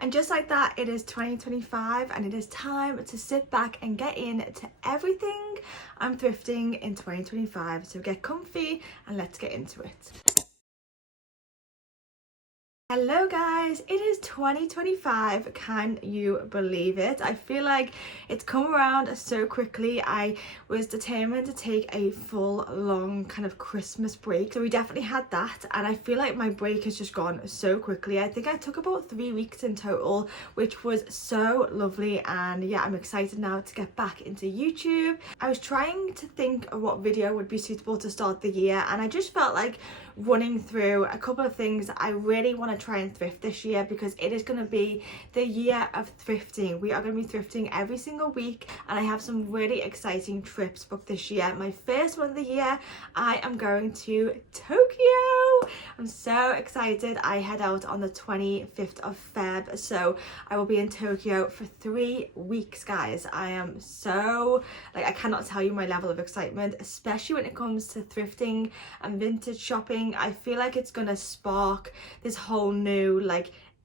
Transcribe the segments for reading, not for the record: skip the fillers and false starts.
And just like that, it is 2025 and it is time to sit back and get into everything I'm thrifting in 2025. So get comfy and let's get into it. Hello guys, it is 2025. Can you believe it? I feel like it's come around so quickly. I was determined to take a full long kind of Christmas break, so we definitely had that, and I feel like my break has just gone so quickly. I think I took about 3 weeks in total, which was so lovely, and yeah, I'm excited now to get back into YouTube. I was trying to think of what video would be suitable to start the year, and I just felt like running through a couple of things that I really want to try and thrift this year, because it is going to be the year of thrifting. We are going to be thrifting every single week, and I have some really exciting trips booked this year. My first one of the year, I am going to Tokyo. I'm so excited. I head out on the 25th of Feb, so I will be in Tokyo for 3 weeks, guys. I am so, I cannot tell you my level of excitement, especially when it comes to thrifting and vintage shopping. I feel like it's gonna spark this whole new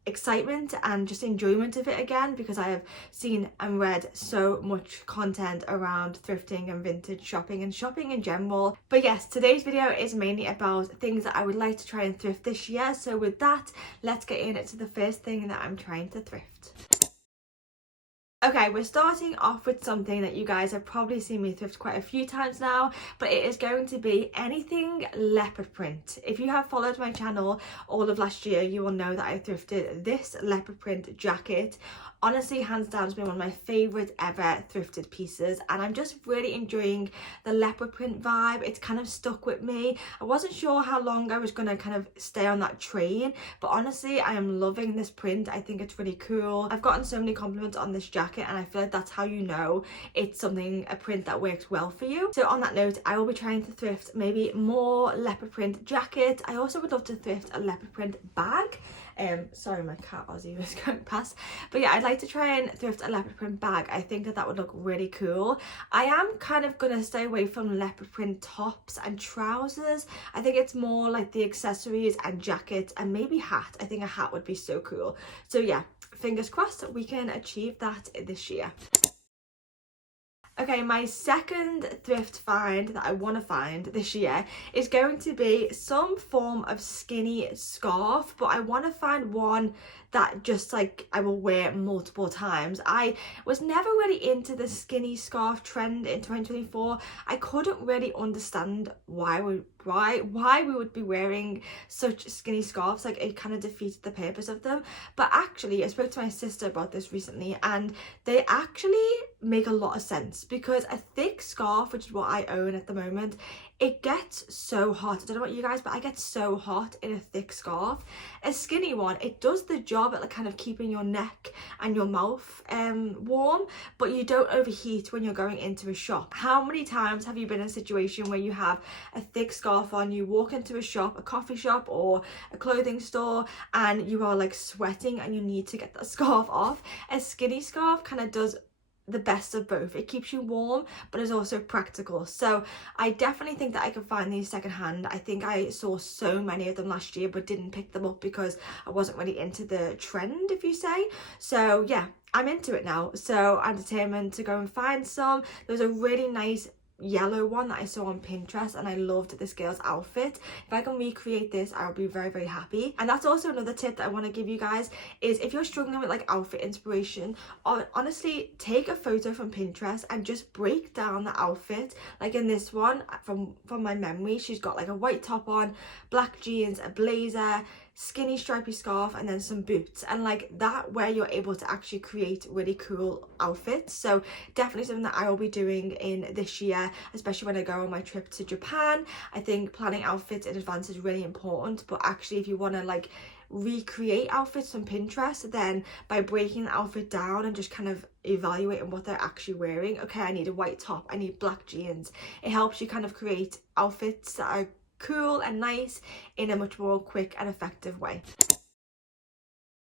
excitement and just enjoyment of it again, because I have seen and read so much content around thrifting and vintage shopping and shopping in general. But yes, today's video is mainly about things that I would like to try and thrift this year. So with that, let's get into the first thing that I'm trying to thrift. Okay, we're starting off with something that you guys have probably seen me thrift quite a few times now, but it is going to be anything leopard print. If you have followed my channel all of last year, you will know that I thrifted this leopard print jacket. Honestly, hands down, has been one of my favorite ever thrifted pieces, and I'm just really enjoying the leopard print vibe. It's kind of stuck with me. I wasn't sure how long I was going to kind of stay on that train, but honestly, I am loving this print. I think it's really cool. I've gotten so many compliments on this jacket, and I feel like that's how you know it's a print that works well for you. So on that note, I will be trying to thrift maybe more leopard print jacket. I also would love to thrift a leopard print bag. Sorry, my cat Ozzy was going past, but yeah, I'd like to try and thrift a leopard print bag. I think that would look really cool. I am kind of gonna stay away from leopard print tops and trousers. I think it's more like the accessories and jackets and maybe hat. I think a hat would be so cool. So yeah, fingers crossed that we can achieve that this year. Okay, my second thrift find that I want to find this year is going to be some form of skinny scarf, but I want to find one that just I will wear multiple times. I was never really into the skinny scarf trend in 2024. I couldn't really understand why we would be wearing such skinny scarves. It kind of defeated the purpose of them. But actually, I spoke to my sister about this recently, and they actually make a lot of sense, because a thick scarf, which is what I own at the moment, it gets so hot. I don't know about you guys, but I get so hot in a thick scarf. A skinny one, it does the job at kind of keeping your neck and your mouth warm, but you don't overheat when you're going into a shop. How many times have you been in a situation where you have a thick scarf on, you walk into a shop, a coffee shop or a clothing store, and you are sweating and you need to get that scarf off? A skinny scarf kind of does the best of both. It keeps you warm, but is also practical. So I definitely think that I can find these secondhand. I think I saw so many of them last year, but didn't pick them up because I wasn't really into the trend, if you say. So yeah, I'm into it now. So I'm determined to go and find some. There was a really nice yellow one that I saw on Pinterest, and I loved this girl's outfit. If I can recreate this, I'll be very, very happy. And that's also another tip that I want to give you guys, is if you're struggling with outfit inspiration, honestly, take a photo from Pinterest and just break down the outfit. In this one, from my memory, she's got a white top on, black jeans, a blazer, skinny stripy scarf, and then some boots, and that, where you're able to actually create really cool outfits. So definitely something that I will be doing in this year, especially when I go on my trip to Japan. I think planning outfits in advance is really important, but actually if you want to recreate outfits from Pinterest, then by breaking the outfit down and just kind of evaluating what they're actually wearing, okay, I need a white top, I need black jeans, it helps you kind of create outfits that are cool and nice in a much more quick and effective way.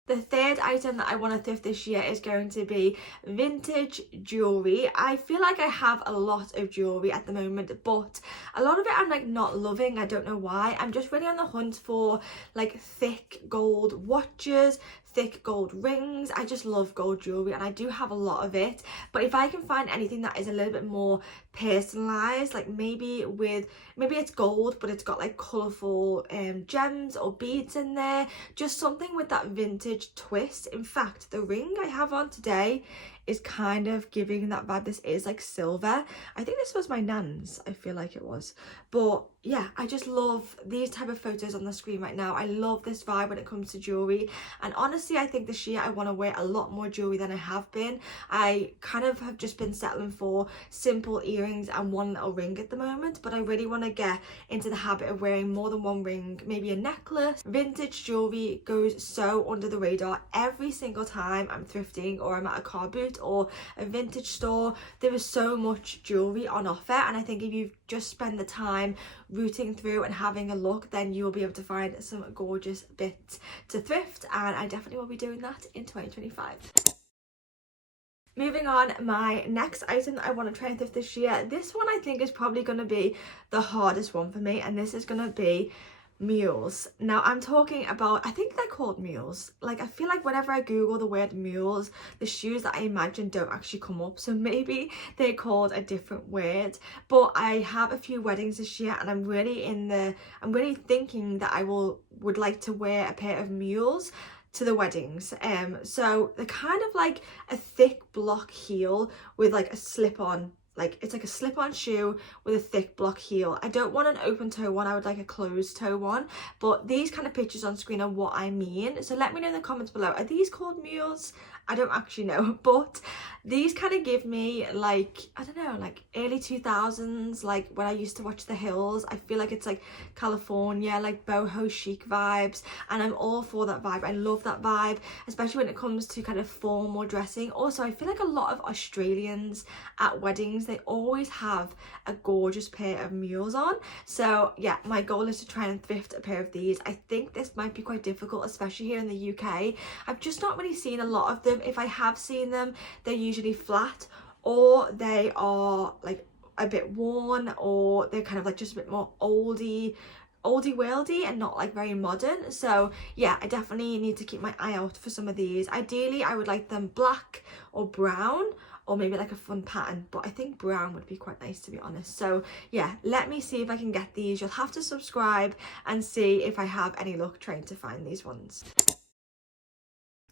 The third item that I want to thrift this year is going to be vintage jewelry. I feel like I have a lot of jewelry at the moment, but a lot of it I'm not loving. I don't know why. I'm just really on the hunt for thick gold watches, thick gold rings. I just love gold jewelry, and I do have a lot of it, but if I can find anything that is a little bit more personalized, like maybe it's gold but it's got like colorful gems or beads in there, just something with that vintage twist. In fact, the ring I have on today is kind of giving that vibe. This is like silver. I think this was my nan's, I feel like it was. But yeah, I just love these type of photos on the screen right now. I love this vibe when it comes to jewelry, and honestly I think this year I want to wear a lot more jewelry than I have been. I kind of have just been settling for simple earrings and one little ring at the moment, but I really want to get into the habit of wearing more than one ring, maybe a necklace. Vintage jewelry goes so under the radar. Every single time I'm thrifting or I'm at a car boot or a vintage store, there is so much jewelry on offer, and I think if you just spend the time rooting through and having a look, then you will be able to find some gorgeous bits to thrift, and I definitely will be doing that in 2025. Moving on, my next item that I want to try and thrift this year, this one I think is probably going to be the hardest one for me, and this is going to be Mules. Now I'm talking about, I think they're called Mules. Like, I feel like whenever I google the word Mules, the shoes that I imagine don't actually come up, so maybe they're called a different word. But I have a few weddings this year, and I'm really thinking that I would like to wear a pair of Mules to the weddings. So they're kind of like a thick block heel with like a slip-on. Like, it's like a slip-on shoe with a thick block heel. I don't want an open toe one, I would like a closed toe one. But these kind of pictures on screen are what I mean. So let me know in the comments below, are these called Mules? I don't actually know, but these kind of give me like, I don't know, like early 2000s, like when I used to watch The Hills. I feel like it's like California, like boho chic vibes, and I'm all for that vibe. I love that vibe, especially when it comes to kind of formal dressing. Also, I feel like a lot of Australians at weddings, they always have a gorgeous pair of Mules on. So yeah, my goal is to try and thrift a pair of these. I think this might be quite difficult, especially here in the UK. I've just not really seen a lot of them. If I have seen them, they're usually flat, or they are like a bit worn, or they're kind of like just a bit more oldie worldy and not like very modern. So yeah, I definitely need to keep my eye out for some of these. Ideally I would like them black or brown, or maybe like a fun pattern, but I think brown would be quite nice, to be honest. So yeah, let me see if I can get these. You'll have to subscribe and see if I have any luck trying to find these ones.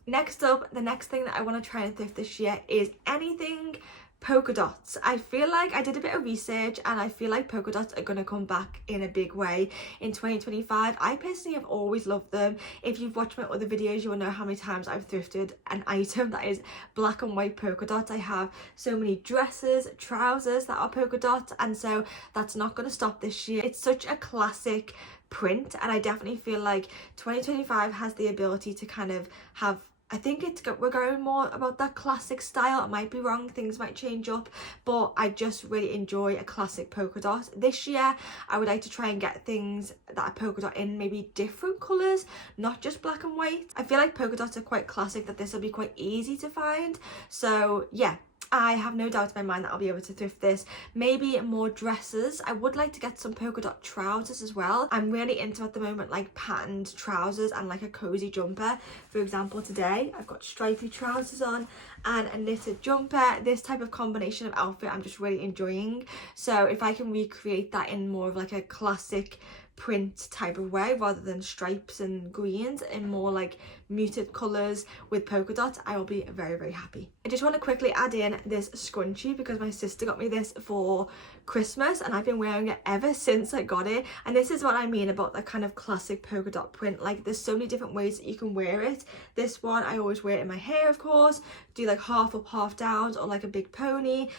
Next up, the next thing that I want to try and thrift this year is anything polka dots. I feel like I did a bit of research, and I feel like polka dots are going to come back in a big way in 2025. I personally have always loved them. If you've watched my other videos, you will know how many times I've thrifted an item that is black and white polka dots. I have so many dresses, trousers that are polka dots, and so that's not going to stop this year. It's such a classic print, and I definitely feel like 2025 has the ability to kind of have, I think we're going more about that classic style. I might be wrong, things might change up, but I just really enjoy a classic polka dot. This year I would like to try and get things that are polka dot in maybe different colours, not just black and white. I feel like polka dots are quite classic, that this will be quite easy to find. So yeah, I have no doubt in my mind that I'll be able to thrift this. Maybe more dresses. I would like to get some polka dot trousers as well. I'm really into at the moment like patterned trousers and like a cozy jumper. For example, today I've got stripy trousers on and a knitted jumper. This type of combination of outfit I'm just really enjoying. So if I can recreate that in more of like a classic print type of way, rather than stripes and greens, in more like muted colours with polka dots, I will be very, very happy. I just want to quickly add in this scrunchie because my sister got me this for Christmas, and I've been wearing it ever since I got it. And this is what I mean about the kind of classic polka dot print. Like, there's so many different ways that you can wear it. This one I always wear it in my hair, of course, do like half up, half downs, or like a big pony.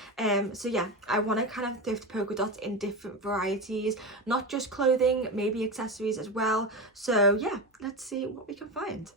So yeah, I want to kind of thrift polka dots in different varieties, not just clothing, maybe accessories as well. So yeah, let's see what we can find.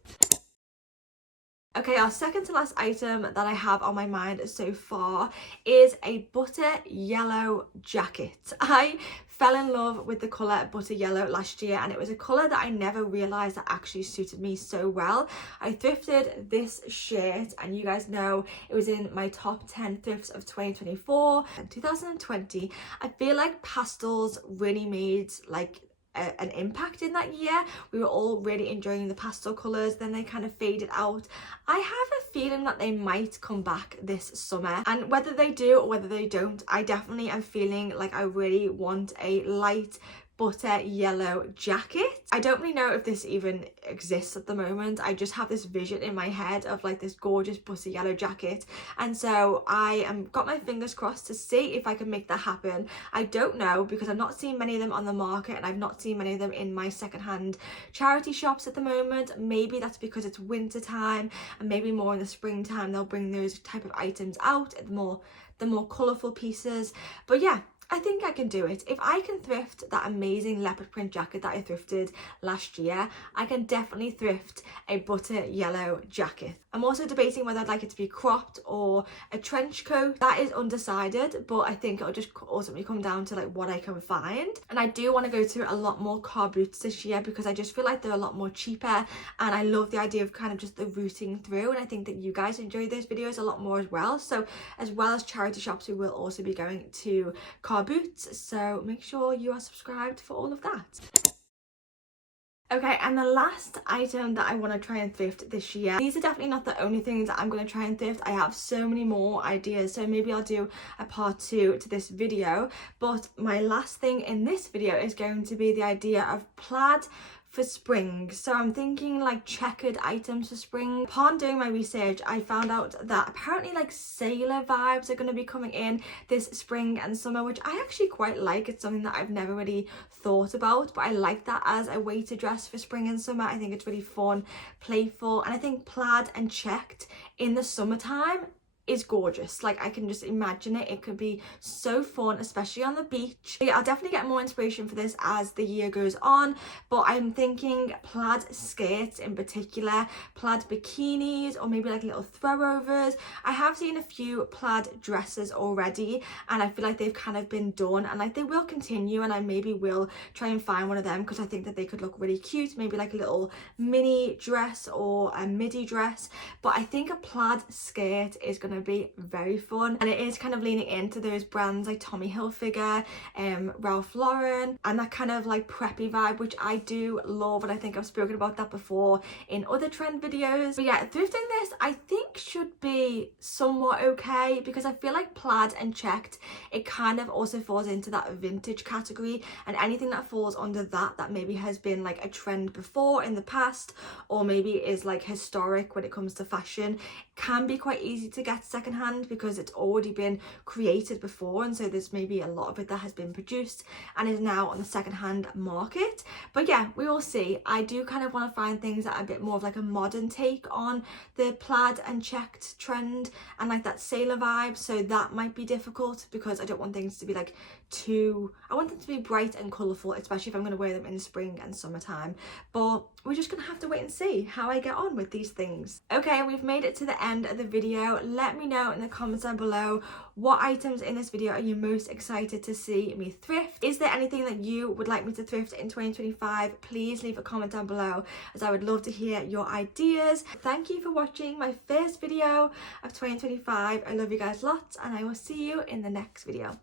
Okay, our second to last item that I have on my mind so far is a butter yellow jacket. I fell in love with the colour butter yellow last year, and it was a colour that I never realised that actually suited me so well. I thrifted this shirt, and you guys know it was in my top 10 thrifts of 2024 and 2020. I feel like pastels really made like an impact in that year. We were all really enjoying the pastel colours, then they kind of faded out. I have a feeling that they might come back this summer, and whether they do or whether they don't, I definitely am feeling like I really want a light butter yellow jacket. I don't really know if this even exists at the moment. I just have this vision in my head of like this gorgeous butter yellow jacket, and so I got my fingers crossed to see if I can make that happen. I don't know, because I've not seen many of them on the market and I've not seen many of them in my secondhand charity shops at the moment. Maybe that's because it's winter time, and maybe more in the springtime they'll bring those type of items out, the more colourful pieces. But yeah, I think I can do it. If I can thrift that amazing leopard print jacket that I thrifted last year, I can definitely thrift a butter yellow jacket. I'm also debating whether I'd like it to be cropped or a trench coat. That is undecided, but I think it'll just ultimately come down to like what I can find. And I do want to go to a lot more car boots this year, because I just feel like they're a lot more cheaper, and I love the idea of kind of just the rooting through, and I think that you guys enjoy those videos a lot more as well. So as well as charity shops, we will also be going to car boots, so make sure you are subscribed for all of that. Okay, and the last item that I want to try and thrift this year, these are definitely not the only things that I'm going to try and thrift. I have so many more ideas, so maybe I'll do a part 2 to this video. But my last thing in this video is going to be the idea of plaid for spring. So I'm thinking like checkered items for spring. Upon doing my research, I found out that apparently like sailor vibes are going to be coming in this spring and summer, which I actually quite like. It's something that I've never really thought about, but I like that as a way to dress for spring and summer. I think it's really fun, playful, and I think plaid and checked in the summertime is gorgeous. Like, I can just imagine it. It could be so fun, especially on the beach. But yeah, I'll definitely get more inspiration for this as the year goes on, but I'm thinking plaid skirts in particular, plaid bikinis, or maybe like little throwovers. I have seen a few plaid dresses already, and I feel like they've kind of been done, and like they will continue, and I maybe will try and find one of them because I think that they could look really cute, maybe like a little mini dress or a midi dress. But I think a plaid skirt is going to be very fun, and it is kind of leaning into those brands like Tommy Hilfiger, Ralph Lauren, and that kind of like preppy vibe, which I do love, and I think I've spoken about that before in other trend videos. But yeah, thrifting this I think should be somewhat okay, because I feel like plaid and checked, it kind of also falls into that vintage category, and anything that falls under that maybe has been like a trend before in the past, or maybe is like historic when it comes to fashion, can be quite easy to get secondhand because it's already been created before, and so there's maybe a lot of it that has been produced and is now on the secondhand market. But yeah, we will see. I do kind of want to find things that are a bit more of like a modern take on the plaid and checked trend and like that sailor vibe, so that might be difficult because I don't want things to be like I want them to be bright and colourful, especially if I'm going to wear them in the spring and summertime. But we're just going to have to wait and see how I get on with these things. Okay, we've made it to the end of the video. Let me know in the comments down below, what items in this video are you most excited to see me thrift? Is there anything that you would like me to thrift in 2025? Please leave a comment down below, as I would love to hear your ideas. Thank you for watching my first video of 2025. I love you guys lots, and I will see you in the next video.